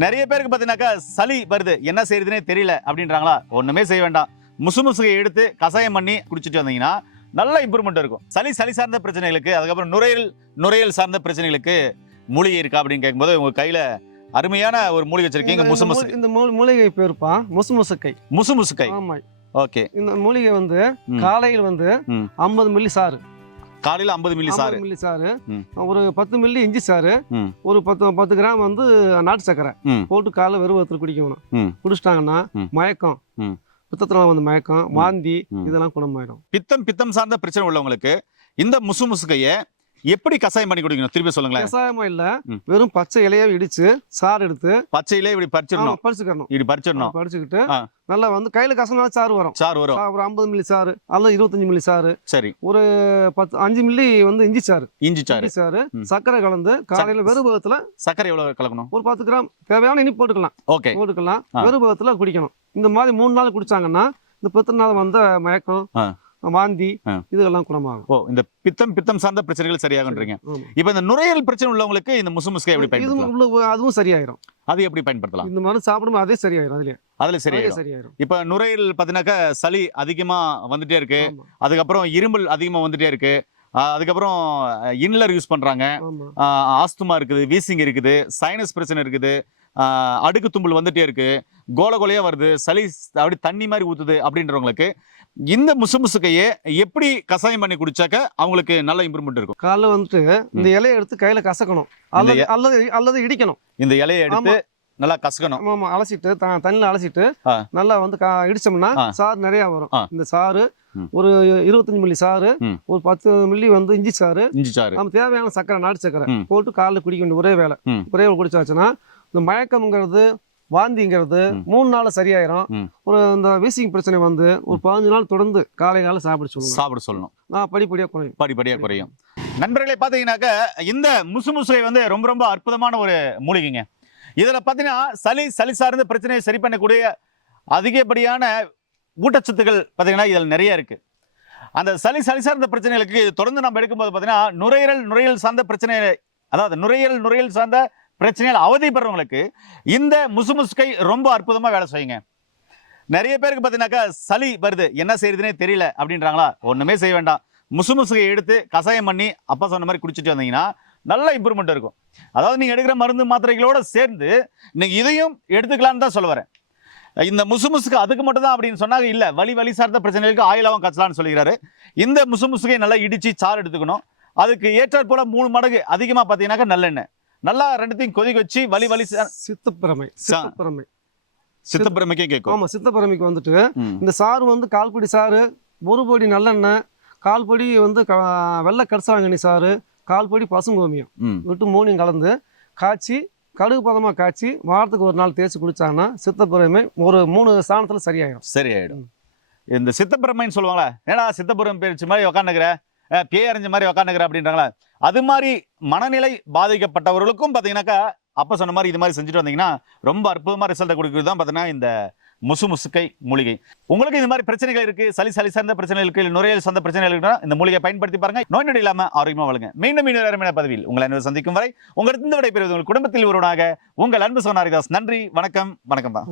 நிறைய பேருக்கு பார்த்தீங்கன்னாக்கா சளி வருது. என்ன செய்யறதுனே தெரியல அப்படின்றாங்களா? ஒண்ணுமே செய்ய வேண்டாம். முசு முசுகை எடுத்து கசாயம் பண்ணி குடிச்சிட்டு வந்தீங்கன்னா நல்ல இம்ப்ரூவ்மெண்ட் இருக்கும். சளி சளி சார்ந்த பிரச்சனைகளுக்கு அதுக்கப்புறம் நுரையீரல் நுரையீரல் சார்ந்த பிரச்சனைகளுக்கு மூலிகை இருக்கா அப்படின்னு கேட்கும்போது உங்க கையில அருமையான ஒரு மூலிகை வச்சிருக்கீங்க இந்த- முசு இந்த முசு மூலிகை பேருப்பா முசு முசுக்கை முசு முசுக்கை ஆமா ஓகே. இந்த மூலிகை வந்து. காலையில் வந்து. 50 மில்லி சாறு. காலையில ஐம்பது மில்லி சாறு 50 மில்லி சாறு. ஒரு பத்து மில்லி இஞ்சி சாறு. ஒரு பத்து பத்து கிராம் வந்து நாட்டு சக்கரை ம். போட்டு காலைல வெறும் வயித்துல குடிக்கணும். குடிச்சிட்டாங்கன்னா. மயக்கம். பித்தத்துல வந்து மயக்கம் வாந்தி. இதெல்லாம் குணமாயிடும் பித்தம் பித்தம் சார்ந்த பிரச்சனை உள்ளவங்களுக்கு இந்த முசு முசுக்கைய எப்படி கசாயம் பண்ணி குடிக்கணும்? திருப்பி சொல்லுங்களேன். கசாயமா இல்ல. வெறும் பச்சை இலையை இடிச்சு சாறு எடுத்து பச்சையிலே இப்படி பறிச்சிடணும். படிச்சுக்கணும் இப்படி பறிச்சிடணும். படிச்சுக்கிட்டு ஆ. நல்லா வந்து கையில கசனா சாறு வரும். சாறு வரும். ஒரு ஐம்பது மில்லி சாறு அல்லது இருபத்தஞ்சு மில்லி சாறு. சரி. ஒரு பத்து அஞ்சு மில்லி வந்து இஞ்சி சாறு. இஞ்சி சாறு. சாறு. சர்க்கரை கலந்து காலையில வெறும் பதத்துல சர்க்கரை எவ்வளவு கலக்கணும்? ஒரு பத்து கிராம் தேவையான இனிப்பு போட்டுக்கலாம். ஓகே. போட்டுக்கலாம். வெறும் குடிக்கணும். இந்த மாதிரி மூணு நாள் குடிச்சாங்கன்னா இந்த பத்து நாள் வந்த மயக்கம். வாந்தி. இதெல்லாம் குணமாகும். ஓ இந்த பித்தம் பித்தம் சார்ந்த பிரச்சனைகள் சரியாகன்றீங்க. இப்போ இந்த நுரையீரல் பிரச்சனை உள்ளவங்களுக்கு இந்த முசு முசுக்கை எப்படி பயன்படுத்தலாம்? அதுவும் சரியாயிரும். அது எப்படி பயன்படுத்தலாம்? இந்த மாதிரி சாப்பிடும்போது அதே சரியாயிரும் அதுலயே. அதுல அதுலயே சரியாயிடும் சரியாயிரும். இப்போ நுரையீரல் பார்த்தீங்கன்னாக்கா சளி அதிகமா வந்துட்டே இருக்கு. அதுக்கப்புறம் இருமல் அதிகமா வந்துட்டே இருக்கு. அதுக்கப்புறம் இன்லர் யூஸ் பண்றாங்க. ஆஸ்துமா இருக்குது வீசிங் இருக்குது சைனஸ் பிரச்சனை இருக்குது. அடுக்கு தும்பல் வந்துட்டே இருக்கு கோல கோலையா வருது சளி அப்படி தண்ணி மாதிரி ஊத்துது அப்படின்றவங்களுக்கு இந்த முசு முசுக்கையே எப்படி கசாயம் பண்ணி குடிச்சாக்க அவங்களுக்கு நல்ல இம்ப்ரூவ்மெண்ட் இருக்கும் காலைல வந்துட்டு இந்த இலையை எடுத்து கையில கசக்கணும் அல்லது அல்லது அல்லது இடிக்கணும் இந்த இலையை எடுத்து நல்லா கசக்கணும் ஆமா அலசிட்டு தண்ணியில அலசிட்டு. நல்லா வந்து இடிச்சோம்னா. சாறு நிறைய வரும். இந்த சாறு. ஒரு இருபத்தஞ்சு மில்லி சாறு. ஒரு பத்து மில்லி வந்து இஞ்சி சாறு இஞ்சி சாறு நம்ம தேவையான சக்கரை நாட்டு சக்கரை. போட்டு காலைல குடிக்க வேண்டிய ஒரே வேலை. ஒரே வேலை குடிச்சாச்சுன்னா இந்த மயக்கம்ங்கிறது வாந்திங்கிறது. மூணு நாள் சரியாயிரும். ஒரு இந்த வீசிங் பிரச்சனை வந்து ஒரு பதினஞ்சு நாள் தொடர்ந்து காலை காலை சாப்பிட சொல்லுங்க. சாப்பிட சொல்லணும். நான் படிப்படியா குறையும். படிப்படியா குறையும். நண்பர்களே பாத்தீங்கன்னாக்க இந்த முசு முசுகை வந்து ரொம்ப ரொம்ப அற்புதமான ஒரு மூலிகைங்க. இதுல பாத்தீங்கன்னா சளி சளி சார்ந்த பிரச்சனையை சரி பண்ணக்கூடிய அதிகப்படியான ஊட்டச்சத்துக்கள் பாத்தீங்கன்னா இதில் நிறைய இருக்கு. அந்த சளி சளி சார்ந்த பிரச்சனைகளுக்கு இது தொடர்ந்து நம்ம எடுக்கும்போது பாத்தீங்கன்னா நுரையீரல் நுரையீரல் சார்ந்த பிரச்சனை அதாவது நுரையீரல் நுரையீரல் சார்ந்த பிரச்சனைகள் அவதிப்படுறவங்களுக்கு இந்த முசுமுசுக்கை ரொம்ப அற்புதமாக வேலை செய்யுங்க. நிறைய பேருக்கு பார்த்தீங்கன்னாக்கா சளி வருது. என்ன செய்யுதுன்னே தெரியல அப்படின்றாங்களா? ஒன்றுமே செய்ய வேண்டாம். முசுமுசுகை எடுத்து கசாயம் பண்ணி அப்பா சொன்ன மாதிரி குடிச்சிட்டு வந்தீங்கன்னா நல்ல இம்ப்ரூவ்மெண்ட் இருக்கும். அதாவது நீங்கள் எடுக்கிற மருந்து மாத்திரைகளோட சேர்ந்து நீங்கள் இதையும் எடுத்துக்கலான்னு தான் சொல்ல வரேன். இந்த முசுமுசுக்கு அதுக்கு மட்டும் தான் அப்படின்னு சொன்னாங்க. இல்லை வலி வலி சார்ந்த பிரச்சனைகளுக்கு ஆயிலாவும் கச்சலான்னு சொல்கிறாரு இந்த முசுமுசுகை நல்லா இடித்து சாறு எடுத்துக்கணும். அதுக்கு ஏற்றாற்போல் மூணு மடங்கு அதிகமாக பார்த்தீங்கன்னாக்கா நல்லெண்ணெய். நல்லா ரெண்டுத்தையும் கொதிக்க வச்சு வலி வலி சித்தப்பிரமை சித்தப்பிரமை சித்தப்பிரமைக்கே கேட்கும். ஆமா சித்தப்பிரமைக்கு வந்துட்டு. இந்த சாறு வந்து கால்படி சாறு ஒரு பொடி நல்லெண்ணெய் கால் பொடி வந்து வெள்ளை கரிசலாங்கண்ணி சாறு கால் பொடி பசுங்கோமியம் விட்டு மூணையும் கலந்து காய்ச்சி கடுகு பதமாக காய்ச்சி வாரத்துக்கு ஒரு நாள் தேய்ச்சி குடிச்சாங்கன்னா சித்தப்பிரமை ஒரு மூணு ஸ்தானத்தில் சரியாயிடும். சரியாயிடும் இந்த சித்தப்பிரமைன்னு சொல்லுவாங்களா ஏன்னா சித்தப்புரம் பேரிச்சு மாதிரி உக்காந்துக்கிற? பேய் மாதிரி உக்காந்துக்கிற அப்படின்றாங்களா? அது மாதிரி மனநிலை பாதிக்கப்பட்டவர்களுக்கும் பார்த்தீங்கன்னாக்கா அப்போ சொன்ன மாதிரி இது மாதிரி செஞ்சுட்டு வந்தீங்கன்னா ரொம்ப அற்புதமாக ரிசல்ட்டை கொடுக்குறது தான் பார்த்தீங்கன்னா இந்த முசு முசுக்கை மூலிகை. உங்களுக்கு இந்த மாதிரி பிரச்சனைகள் இருக்கு சளி சளி சார்ந்த பிரச்சனைகள் இருக்கு இல்லை நுரையீரல் சார்ந்த பிரச்சனைகள் இருக்குன்னா இந்த மூலிகை பயன்படுத்தி பாருங்க. நோய் நொடி இல்லாமல் ஆரோக்கியமாக வழங்க. மீண்டும் மீண்டும் அருமையான பதவியில் உங்களை அன்பு சந்திக்கும் வரை உங்களிடத்திலிருந்து விடைபெறுவது உங்கள் குடும்பத்தில் ஒருவனாக உங்கள் அன்பு சோனாரிதாஸ் நன்றி வணக்கம் வணக்கம் தான்.